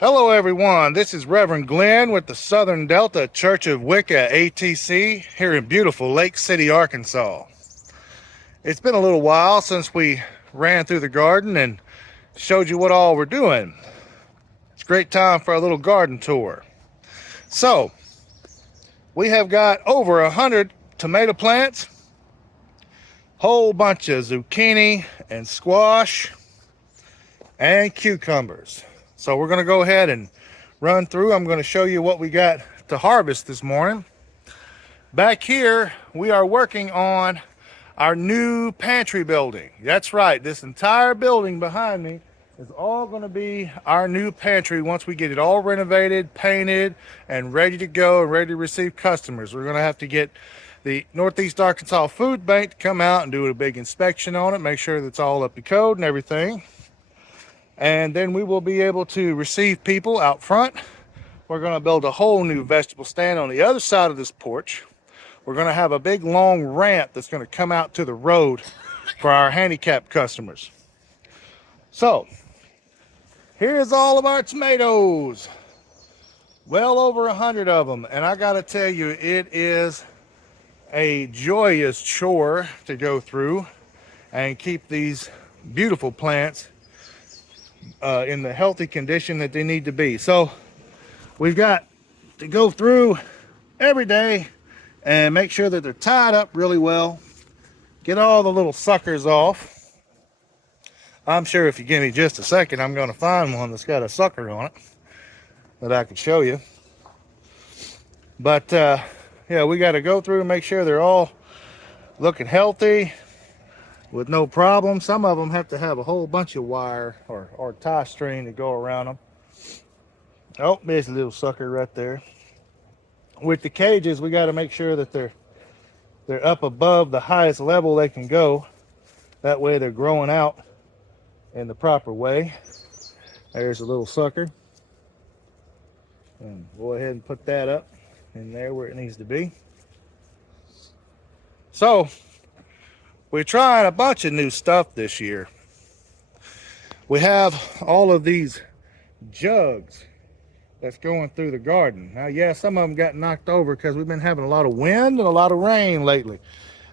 Hello everyone, this is Reverend Glenn with the Southern Delta Church of Wicca ATC here in beautiful Lake City, Arkansas. It's been a little while since we ran through the garden and showed you what all we're doing. It's a great time for a little garden tour. So, we have got over 100 tomato plants, whole bunch of zucchini and squash and cucumbers. So we're going to go ahead and run through. I'm going to show you what we got to harvest this morning. Back here, we are working on our new pantry building. That's right, this entire building behind me is all going to be our new pantry once we get it all renovated, painted, and ready to go and ready to receive customers. We're going to have to get the Northeast Arkansas Food Bank to come out and do a big inspection on it, make sure that it's all up to code and everything. And then we will be able to receive people out front. We're going to build a whole new vegetable stand on the other side of this porch. We're going to have a big long ramp that's going to come out to the road for our handicapped customers. So, here's all of our tomatoes. Well over 100 of them. And I got to tell you, it is a joyous chore to go through and keep these beautiful plants in the healthy condition that they need to be. So we've got to go through every day and make sure that they're tied up really well, get all the little suckers off. I'm sure if you give me just a second, I'm going to find one that's got a sucker on it that I can show you. But yeah, we got to go through and make sure they're all looking healthy with no problem. Some of them have to have a whole bunch of wire or tie string to go around them. Oh, there's a little sucker right there. With the cages, we got to make sure that they're up above the highest level they can go. That way they're growing out in the proper way. There's a little sucker. And go ahead and put that up in there where it needs to be. So, we're trying a bunch of new stuff this year. We have all of these jugs that's going through the garden. Now, yeah, some of them got knocked over because we've been having a lot of wind and a lot of rain lately.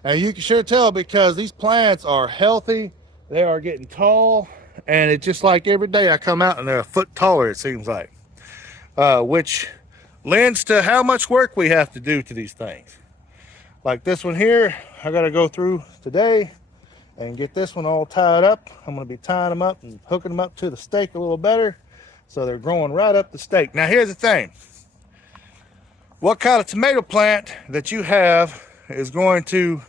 And you can sure tell because these plants are healthy, they are getting tall, and it's just like every day I come out and they're a foot taller, it seems like. Which lends to how much work we have to do to these things. Like this one here, I got to go through today and get this one all tied up. I'm going to be tying them up and hooking them up to the stake a little better so they're growing right up the stake. Now here's the thing. What kind of tomato plant that you have is going to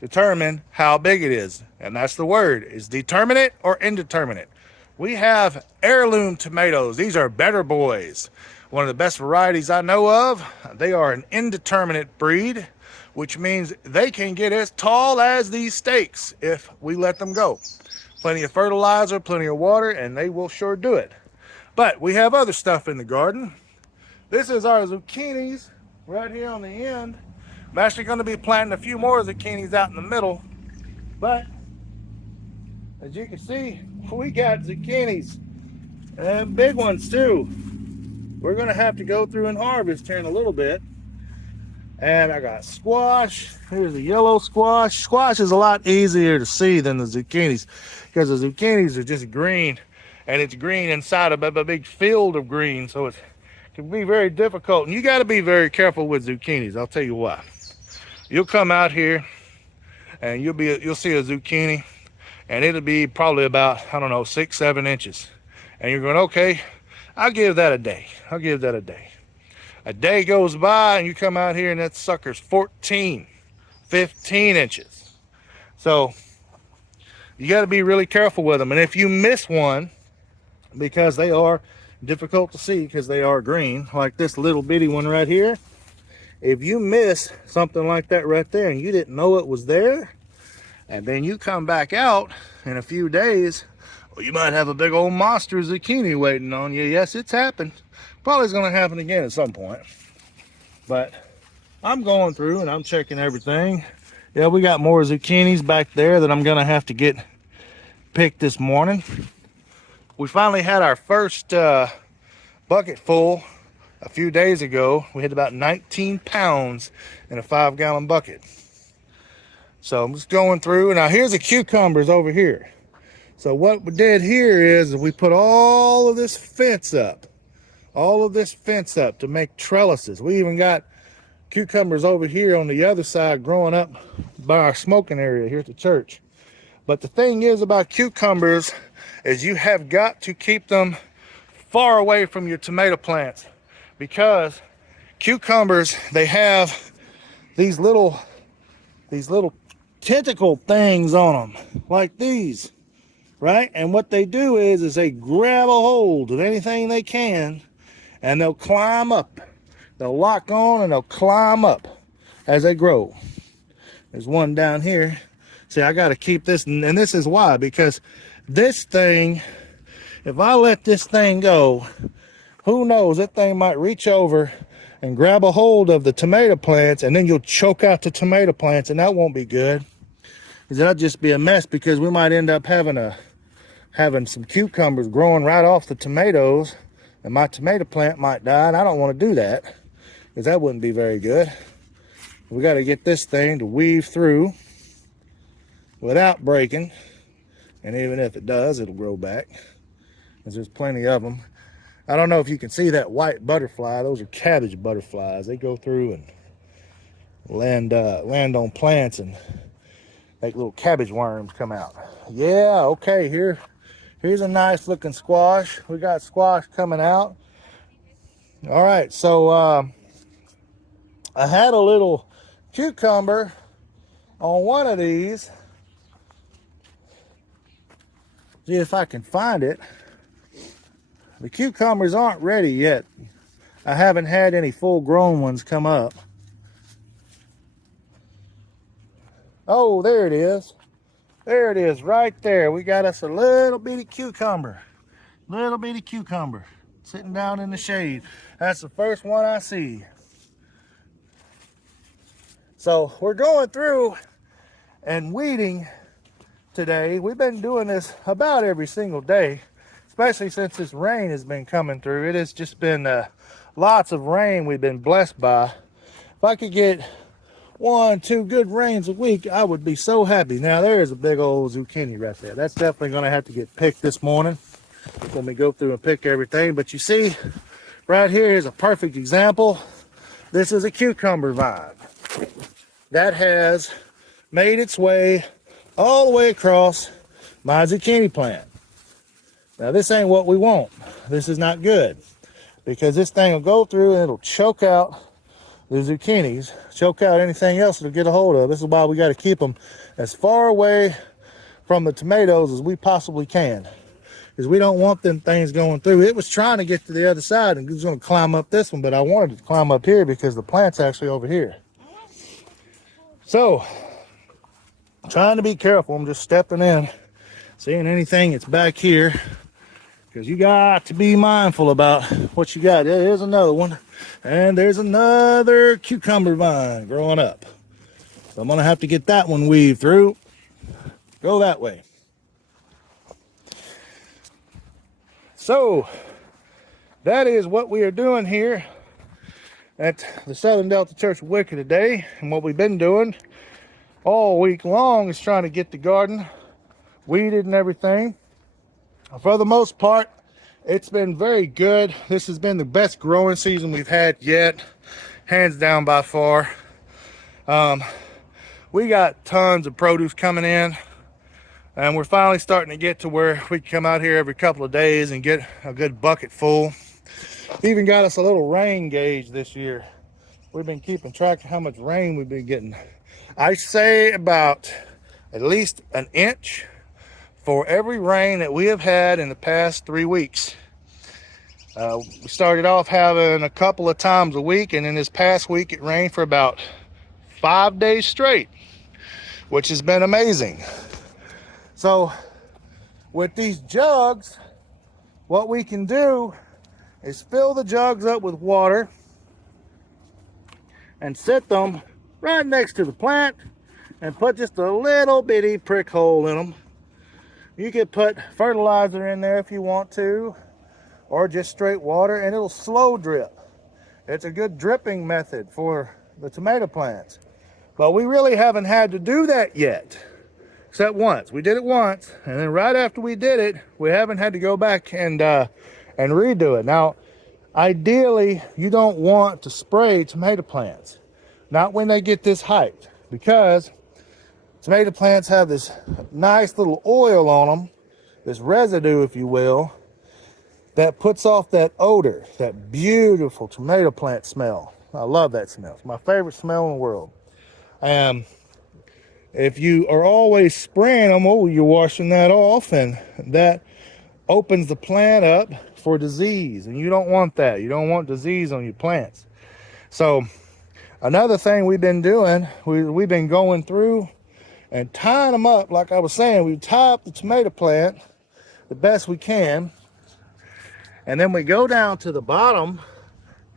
determine how big it is. And that's the word, is determinate or indeterminate. We have heirloom tomatoes. These are better boys. One of the best varieties I know of. They are an indeterminate breed, which means they can get as tall as these stakes if we let them go. Plenty of fertilizer, plenty of water, and they will sure do it. But we have other stuff in the garden. This is our zucchinis right here on the end. I'm actually going to be planting a few more zucchinis out in the middle. But as you can see, we got zucchinis and big ones too. We're going to have to go through and harvest here in a little bit. And I got squash. Here's the yellow squash. Squash is a lot easier to see than the zucchinis because the zucchinis are just green, and it's green inside of a big field of green, so it can be very difficult. And you got to be very careful with zucchinis. I'll tell you why. You'll come out here and you'll see a zucchini, and it'll be probably about, I don't know, 6-7 inches, and you're going, okay, I'll give that a day. I'll give that a day. A day goes by and you come out here and that sucker's 14, 15 inches. So you got to be really careful with them. And if you miss one, because they are difficult to see because they are green, like this little bitty one right here, if you miss something like that right there and you didn't know it was there, and then you come back out in a few days, well, you might have a big old monster zucchini waiting on you. Yes, it's happened. Probably is going to happen again at some point. But I'm going through and I'm checking everything. Yeah, we got more zucchinis back there that I'm going to have to get picked this morning. We finally had our first bucket full a few days ago. We had about 19 pounds in a 5-gallon bucket. So I'm just going through. Now here's the cucumbers over here. So what we did here is we put all of this fence up. All of this fence up to make trellises. We even got cucumbers over here on the other side growing up by our smoking area here at the church. But the thing is about cucumbers is you have got to keep them far away from your tomato plants, because cucumbers, they have these little tentacle things on them like these, right? And what they do is they grab a hold of anything they can, and they'll climb up. They'll lock on and they'll climb up as they grow. There's one down here. See, I got to keep this, and this is why, because this thing, if I let this thing go, who knows, that thing might reach over and grab a hold of the tomato plants, and then you'll choke out the tomato plants, and that won't be good. That'll just be a mess, because we might end up having some cucumbers growing right off the tomatoes, and my tomato plant might die, and I don't want to do that, because that wouldn't be very good. We got to get this thing to weave through without breaking, and even if it does, it'll grow back, because there's plenty of them. I don't know if you can see that white butterfly. Those are cabbage butterflies. They go through and land on plants and make little cabbage worms come out. Yeah, okay, here's a nice looking squash. We got squash coming out. All right, so I had a little cucumber on one of these. See if I can find it. The cucumbers aren't ready yet. I haven't had any full-grown ones come up. Oh, there it is. There it is, right there. We got us a little bitty cucumber. Little bitty cucumber sitting down in the shade. That's the first one I see. So we're going through and weeding today. We've been doing this about every single day, especially since this rain has been coming through. It has just been lots of rain we've been blessed by. If I could get 1-2 good rains a week, I would be so happy. Now there's a big old zucchini right there. That's definitely going to have to get picked this morning when we go through and pick everything. But you see, right here is a perfect example. This is a cucumber vine that has made its way all the way across my zucchini plant. Now this ain't what we want. This is not good, because this thing will go through and it'll choke out the zucchinis, choke out anything else it'll get a hold of. This is why we got to keep them as far away from the tomatoes as we possibly can, because we don't want them things going through. It was trying to get to the other side and it was going to climb up this one, but I wanted it to climb up here because the plant's actually over here. So I'm trying to be careful. I'm just stepping in, seeing anything that's back here, because you got to be mindful about what you got. There's another one, and there's another cucumber vine growing up. So I'm going to have to get that one weaved through. Go that way. So that is what we are doing here at the Southern Delta Church of Wicca today. And what we've been doing all week long is trying to get the garden weeded and everything. For the most part, it's been very good. This has been the best growing season we've had yet, hands down by far. We got tons of produce coming in, and we're finally starting to get to where we can come out here every couple of days and get a good bucket full. Even got us a little rain gauge this year. We've been keeping track of how much rain we've been getting. I say about at least an inch for every rain that we have had in the past 3 weeks. We started off having a couple of times a week, and in this past week it rained for about 5 days straight, which has been amazing. So with these jugs, what we can do is fill the jugs up with water and set them right next to the plant and put just a little bitty prick hole in them. You could put fertilizer in there if you want to, or just straight water, and it'll slow drip. It's a good dripping method for the tomato plants. But we really haven't had to do that yet, except once. We did it once, and then right after we did it, we haven't had to go back and redo it. Now, ideally, you don't want to spray tomato plants, not when they get this height, because tomato plants have this nice little oil on them, this residue, if you will, that puts off that odor, that beautiful tomato plant smell. I love that smell. It's my favorite smell in the world. If you are always spraying them, oh, you're washing that off, and that opens the plant up for disease, and you don't want that. You don't want disease on your plants. So another thing we've been doing, we've been going through and tying them up. Like I was saying, we tie up the tomato plant the best we can, and then we go down to the bottom,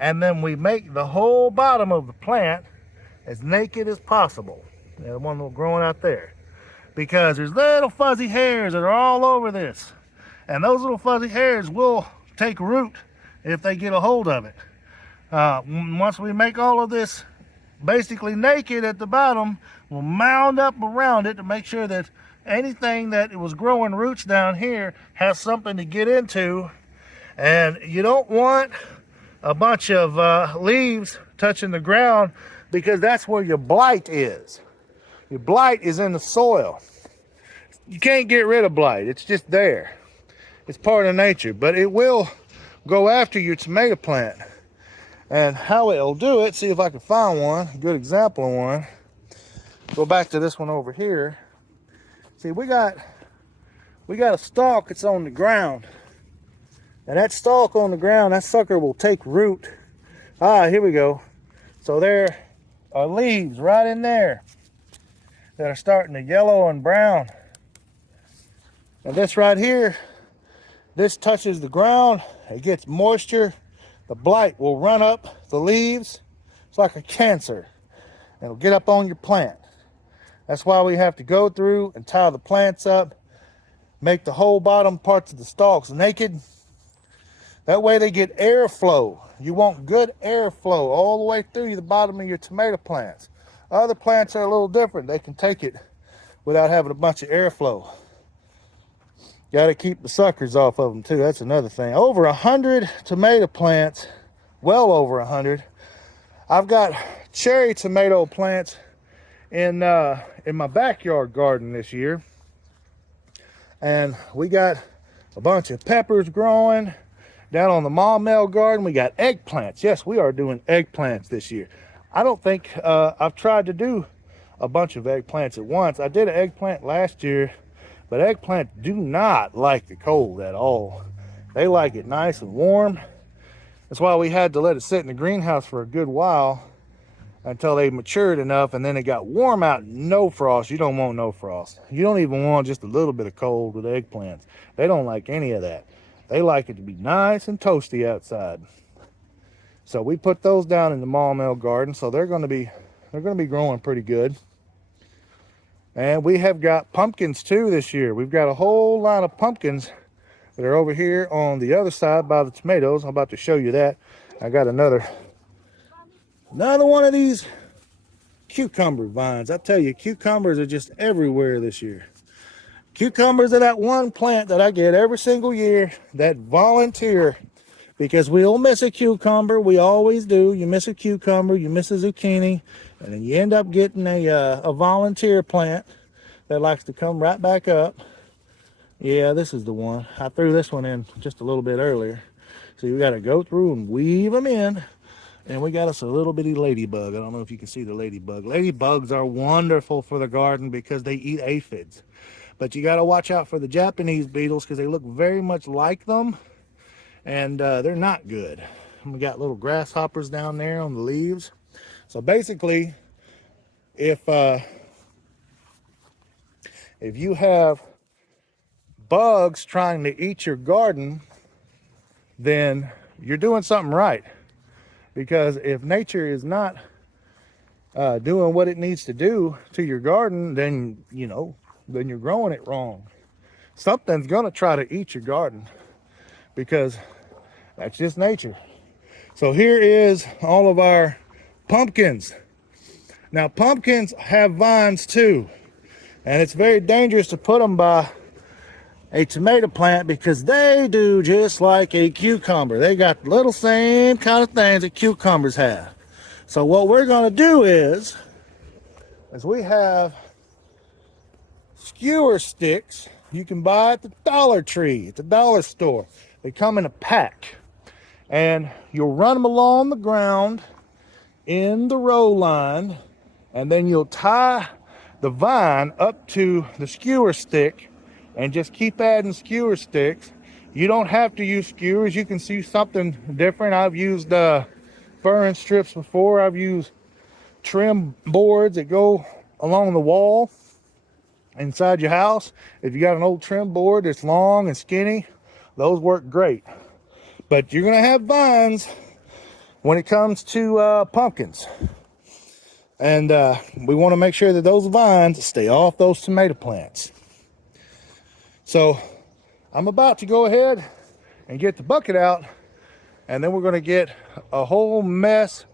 and then we make the whole bottom of the plant as naked as possible. The one that's growing out there, because there's little fuzzy hairs that are all over this, and those little fuzzy hairs will take root if they get a hold of it. Once we make all of this basically naked at the bottom, we'll mound up around it to make sure that anything that was growing roots down here has something to get into. And you don't want a bunch of leaves touching the ground, because that's where your blight is. Your blight is in the soil. You can't get rid of blight. It's just there. It's part of nature, but it will go after your tomato plant. And how it'll do it, see if I can find one, a good example of one. Go back to this one over here. See, we got a stalk that's on the ground. And that stalk on the ground, that sucker will take root. Here we go. So there are leaves right in there that are starting to yellow and brown. And this right here, this touches the ground, it gets moisture, the blight will run up the leaves. It's like a cancer. It'll get up on your plant. That's why we have to go through and tie the plants up, make the whole bottom parts of the stalks naked. That way they get airflow. You want good airflow all the way through the bottom of your tomato plants. Other plants are a little different. They can take it without having a bunch of airflow. Got to keep the suckers off of them too. That's another thing. Over 100 tomato plants, well over 100. I've got cherry tomato plants in my backyard garden this year. And we got a bunch of peppers growing. Down on the Maumelle garden, we got eggplants. Yes, we are doing eggplants this year. I don't think I've tried to do a bunch of eggplants at once. I did an eggplant last year, but eggplants do not like the cold at all. They like it nice and warm. That's why we had to let it sit in the greenhouse for a good while until they matured enough, and then it got warm out. No frost. You don't want no frost. You don't even want just a little bit of cold with eggplants. They don't like any of that. They like it to be nice and toasty outside. So we put those down in the Maumelle garden, so they're going to be growing pretty good. And we have got pumpkins too this year. We've got a whole lot of pumpkins that are over here on the other side by the tomatoes. I'm about to show you that. I got another one of these cucumber vines. I tell you, cucumbers are just everywhere this year. Cucumbers are that one plant that I get every single year, that volunteer. Because we'll miss a cucumber, we always do. You miss a cucumber, you miss a zucchini, and then you end up getting a volunteer plant that likes to come right back up. Yeah, this is the one. I threw this one in just a little bit earlier. So we got to go through and weave them in. And we got us a little bitty ladybug. I don't know if you can see the ladybug. Ladybugs are wonderful for the garden because they eat aphids. But you got to watch out for the Japanese beetles because they look very much like them. And they're not good. We got little grasshoppers down there on the leaves. So basically, if you have bugs trying to eat your garden, then you're doing something right. Because if nature is not doing what it needs to do to your garden, then you're growing it wrong. Something's gonna try to eat your garden, because That's just nature. So here is all of our pumpkins. Now pumpkins have vines too, and it's very dangerous to put them by a tomato plant because they do just like a cucumber. They got the little same kind of things that cucumbers have. So what we're going to do is we have skewer sticks you can buy at the Dollar Tree, at the dollar store. They come in a pack, and you'll run them along the ground in the row line, and then you'll tie the vine up to the skewer stick and just keep adding skewer sticks. You don't have to use skewers. You can see something different. I've used fern strips before. I've used trim boards that go along the wall inside your house. If you got an old trim board that's long and skinny, those work great. But you're gonna have vines when it comes to pumpkins, and we want to make sure that those vines stay off those tomato plants. So I'm about to go ahead and get the bucket out, and then we're going to get a whole mess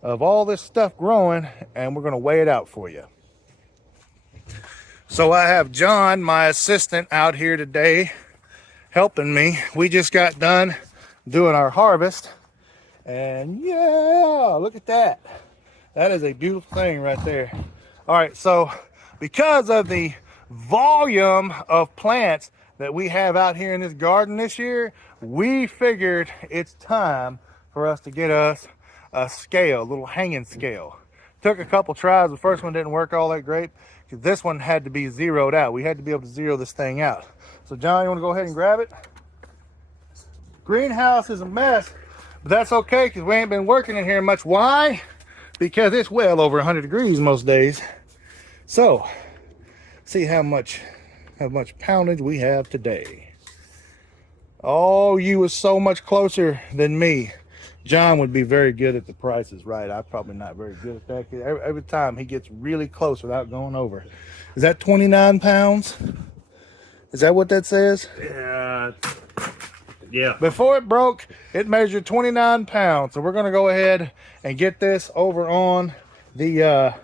of all this stuff growing, and we're going to weigh it out for you. So I have John, my assistant, out here today helping me. We just got done doing our harvest, and yeah, look at that. That is a beautiful thing right there. All right, so because of the volume of plants that we have out here in this garden this year, we figured it's time for us to get us a scale, a little hanging scale. Took a couple tries. The first one didn't work all that great because this one had to be zeroed out. We had to be able to zero this thing out. So John, you want to go ahead and grab it? Greenhouse is a mess, but that's okay because we ain't been working in here much. Why? Because it's well over 100 degrees most days. So see how much poundage we have today. Oh, you was so much closer than me. John would be very good at the prices right. I'm probably not very good at that. Every time he gets really close without going over. Is that 29 pounds? Is that what that says? Yeah. Before it broke, it measured 29 pounds. So we're going to go ahead and get this over on the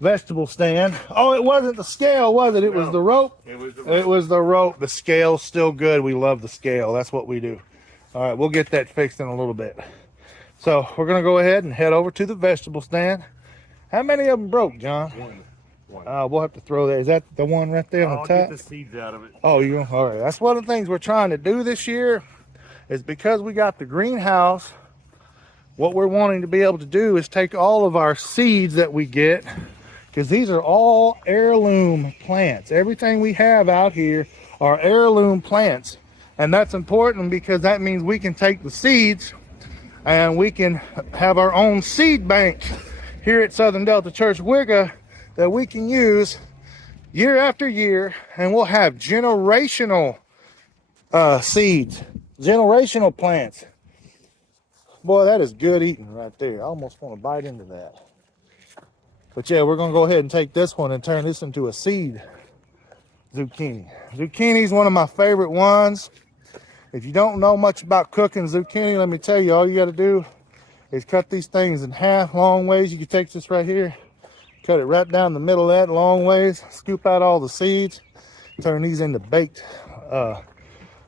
vegetable stand. Oh, it wasn't the scale, was it? It was the rope. It was the rope. It was the rope. The scale's still good. We love the scale. That's what we do. All right, we'll get that fixed in a little bit. So we're going to go ahead and head over to the vegetable stand. How many of them broke, John? One. We'll have to throw that. Is that the one right there on the top? I'll get the seeds out of it. Oh, all right. That's one of the things we're trying to do this year is because we got the greenhouse. What we're wanting to be able to do is take all of our seeds that we get, because these are all heirloom plants. Everything we have out here are heirloom plants. And that's important because that means we can take the seeds and we can have our own seed bank here at Southern Delta Church Wicca that we can use year after year, and we'll have generational seeds, generational plants. Boy, that is good eating right there. I almost want to bite into that. But yeah, we're going to go ahead and take this one and turn this into a seed zucchini. Zucchini is one of my favorite ones. If you don't know much about cooking zucchini, let me tell you, all you got to do is cut these things in half long ways. You can take this right here, cut it right down the middle of that long ways, scoop out all the seeds, turn these into baked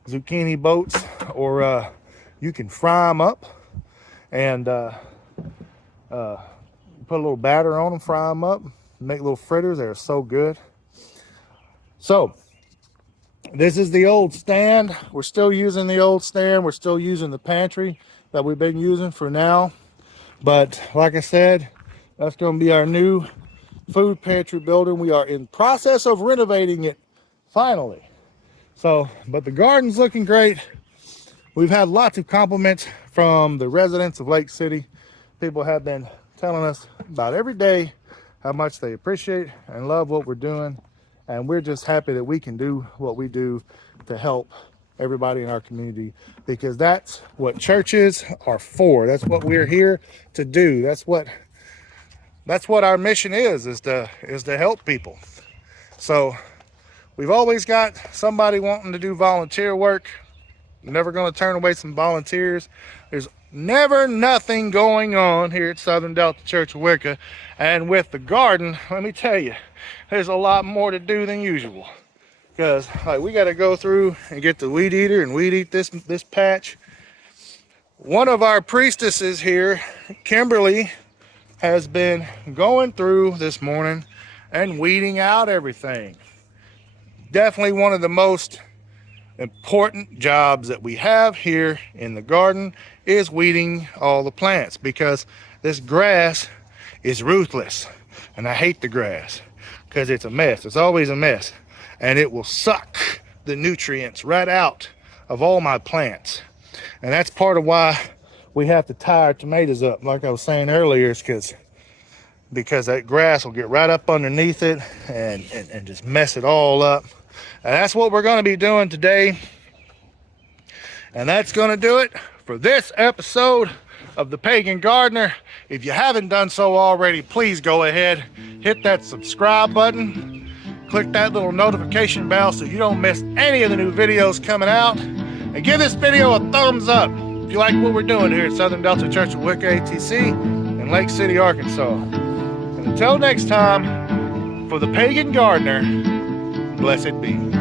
zucchini boats, or you can fry them up and put a little batter on them, fry them up, make little fritters. They're so good. So this is the old stand. We're still using the old stand. We're still using the pantry that we've been using for now. But like I said, that's going to be our new food pantry building. We are in process of renovating it finally. So, but the garden's looking great. We've had lots of compliments from the residents of Lake City. People have been telling us about every day how much they appreciate and love what we're doing. And we're just happy that we can do what we do to help everybody in our community, because that's what churches are for. That's what we're here to do. That's what our mission is to help people. So we've always got somebody wanting to do volunteer work. We're never going to turn away some volunteers. There's never nothing going on here at Southern Delta Church of Wicca. And with the garden, let me tell you, there's a lot more to do than usual. Because like, we got to go through and get the weed eater and weed eat this patch. One of our priestesses here, Kimberly, has been going through this morning and weeding out everything. Definitely one of the most important jobs that we have here in the garden is weeding all the plants, because this grass is ruthless, and I hate the grass because it's a mess. It's always a mess, and it will suck the nutrients right out of all my plants. And that's part of why we have to tie our tomatoes up, like I was saying earlier, is because that grass will get right up underneath it and just mess it all up. And that's what we're going to be doing today. And that's going to do it for this episode of the Pagan Gardener. If you haven't done so already, please go ahead, hit that subscribe button, click that little notification bell so you don't miss any of the new videos coming out, and give this video a thumbs up if you like what we're doing here at Southern Delta Church of Wicca ATC in Lake City, Arkansas. And until next time, for the Pagan Gardener, blessed be.